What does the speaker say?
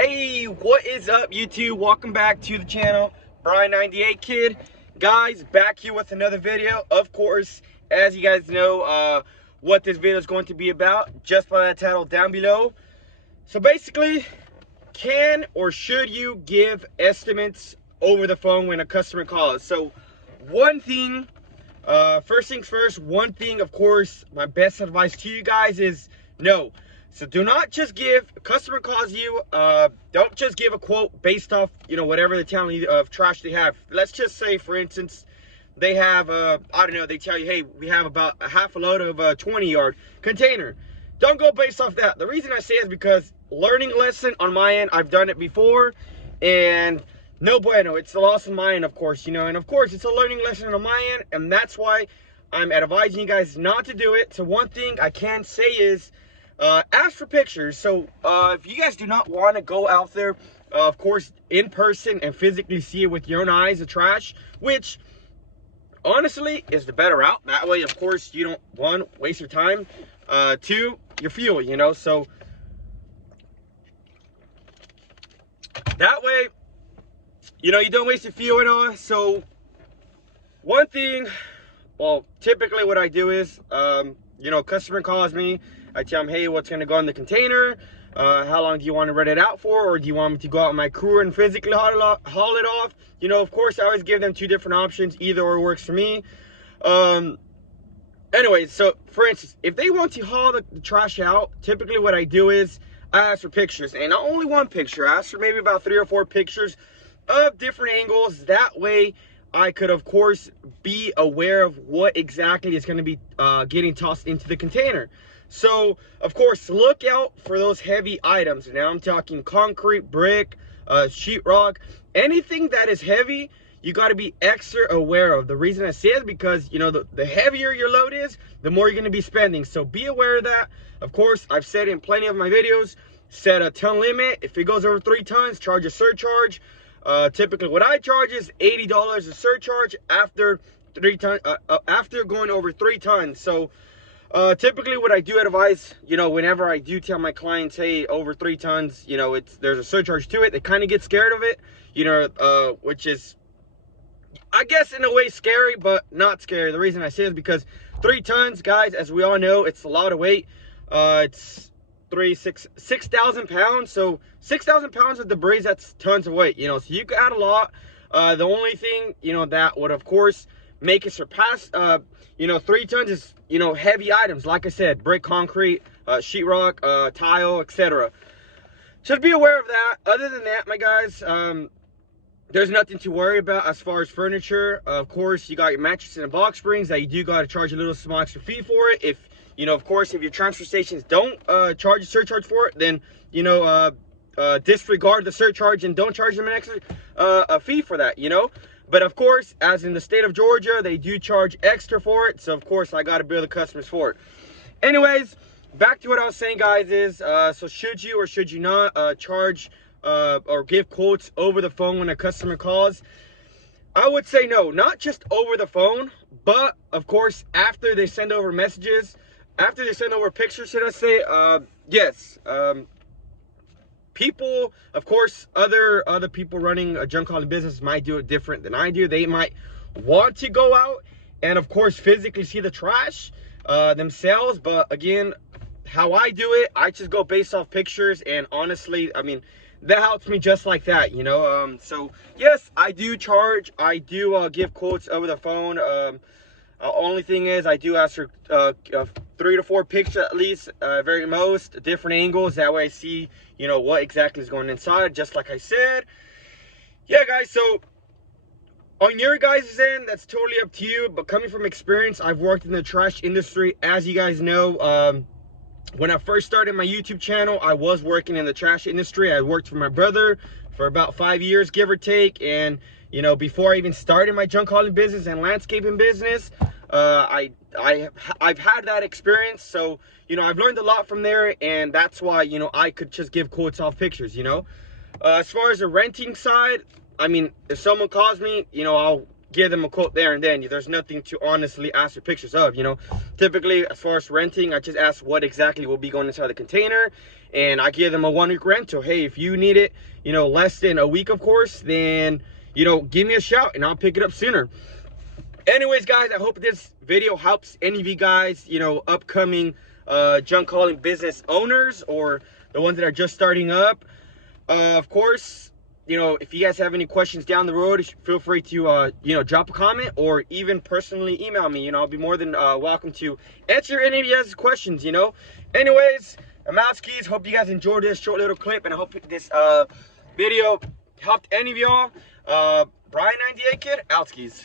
Hey, what is up, YouTube? Welcome back to the channel. Brian98 Kid. Guys, back here with another video. Of course, as you guys know, what this video is going to be about, just by that title down below. So basically, can or should you give estimates over the phone when a customer calls? So one thing, first things first, one thing, of course, my best advice to you guys is no. So do not just give, a customer calls you, don't just give a quote based off, whatever the telling you of trash they have. Let's just say, for instance, they have, I don't know, they tell you, hey, we have about a half a load of a 20-yard container. Don't go based off that. The reason I say is because learning lesson on my end, I've done it before, and no bueno. It's a loss of my end, of course, and of course, it's a learning lesson on my end, and that's why I'm advising you guys not to do it. So one thing I can say is, ask for pictures. So if you guys do not want to go out there, of course, in person and physically see it with your own eyes, the trash, which honestly is the better route. That way, of course, you don't, one, waste your time, two, your fuel, so that way, you don't waste your fuel and all. So one thing, well, typically what I do is, customer calls me, I tell them, hey, what's going to go in the container? How long do you want to rent it out for? Or do you want me to go out with my crew and physically haul it off? Of course, I always give them two different options. Either or works for me. Anyway, so for instance, if they want to haul the trash out, typically what I do is I ask for pictures. And not only one picture, I ask for maybe about 3 or 4 pictures of different angles. That way, I could, of course, be aware of what exactly is going to be getting tossed into the container. So, of course, look out for those heavy items. Now, I'm talking concrete, brick, sheetrock, anything that is heavy, you got to be extra aware of. The reason I say it is because, the heavier your load is, the more you're going to be spending. So be aware of that. Of course, I've said in plenty of my videos, set a ton limit. If it goes over 3 tons, charge a surcharge. Typically, what I charge is $80 a surcharge after 3 tons, after going over 3 tons. So, typically what I do advise, whenever I do tell my clients, hey, over 3 tons, there's a surcharge to it, they kind of get scared of it, which is, I guess, in a way scary, but not scary. The reason I say is because 3 tons, guys, as we all know, it's a lot of weight. It's 6,000 pounds. So 6,000 pounds of debris, that's tons of weight, so you can add a lot. The only thing, that would, of course, make it surpass, 3 tons is, heavy items. Like I said, brick, concrete, sheetrock, tile, etc. Just be aware of that. Other than that, my guys, there's nothing to worry about as far as furniture. Of course, you got your mattress and box springs that you do got to charge a little small extra fee for it. If, of course, if your transfer stations don't charge a surcharge for it, then, disregard the surcharge and don't charge them an extra a fee for that, But of course, as in the state of Georgia, they do charge extra for it. So of course, I got to bill the customers for it. Anyways, back to what I was saying, guys, is so should you or should you not charge or give quotes over the phone when a customer calls? I would say no, not just over the phone, but of course, after they send over messages, after they send over pictures, should I say, yes. People, of course, other people running a junk hauling business might do it different than I do. They might want to go out and, of course, physically see the trash themselves. But again, how I do it, I just go based off pictures. And honestly, I mean, that helps me just like that, So yes, I do charge. I do give quotes over the phone. Only thing is, I do ask for 3 to 4 pictures at least, very most, different angles. That way I see, what exactly is going inside, just like I said. Yeah, guys, so on your guys' end, that's totally up to you. But coming from experience, I've worked in the trash industry. As you guys know, when I first started my YouTube channel, I was working in the trash industry. I worked for my brother for about 5 years, give or take. And, before I even started my junk hauling business and landscaping business, I've had that experience. So, I've learned a lot from there, and that's why, I could just give quotes off pictures, As far as the renting side, I mean, if someone calls me, I'll give them a quote there and then. There's nothing to honestly ask for pictures of, Typically, as far as renting, I just ask what exactly will be going inside the container. and I give them a 1 week rental. Hey, if you need it, you know, less than a week, of course, then, you know, give me a shout and I'll pick it up sooner. Anyways, guys, I hope this video helps any of you guys, you know, upcoming junk hauling business owners or the ones that are just starting up. Of course, you know, if you guys have any questions down the road, feel free to, you know, drop a comment or even personally email me. You know, I'll be more than welcome to answer any of you guys' questions, you know. Anyways, I'm out, skis. Hope you guys enjoyed this short little clip, and I hope this video helped any of y'all. Brian 98 Kid, out, skis.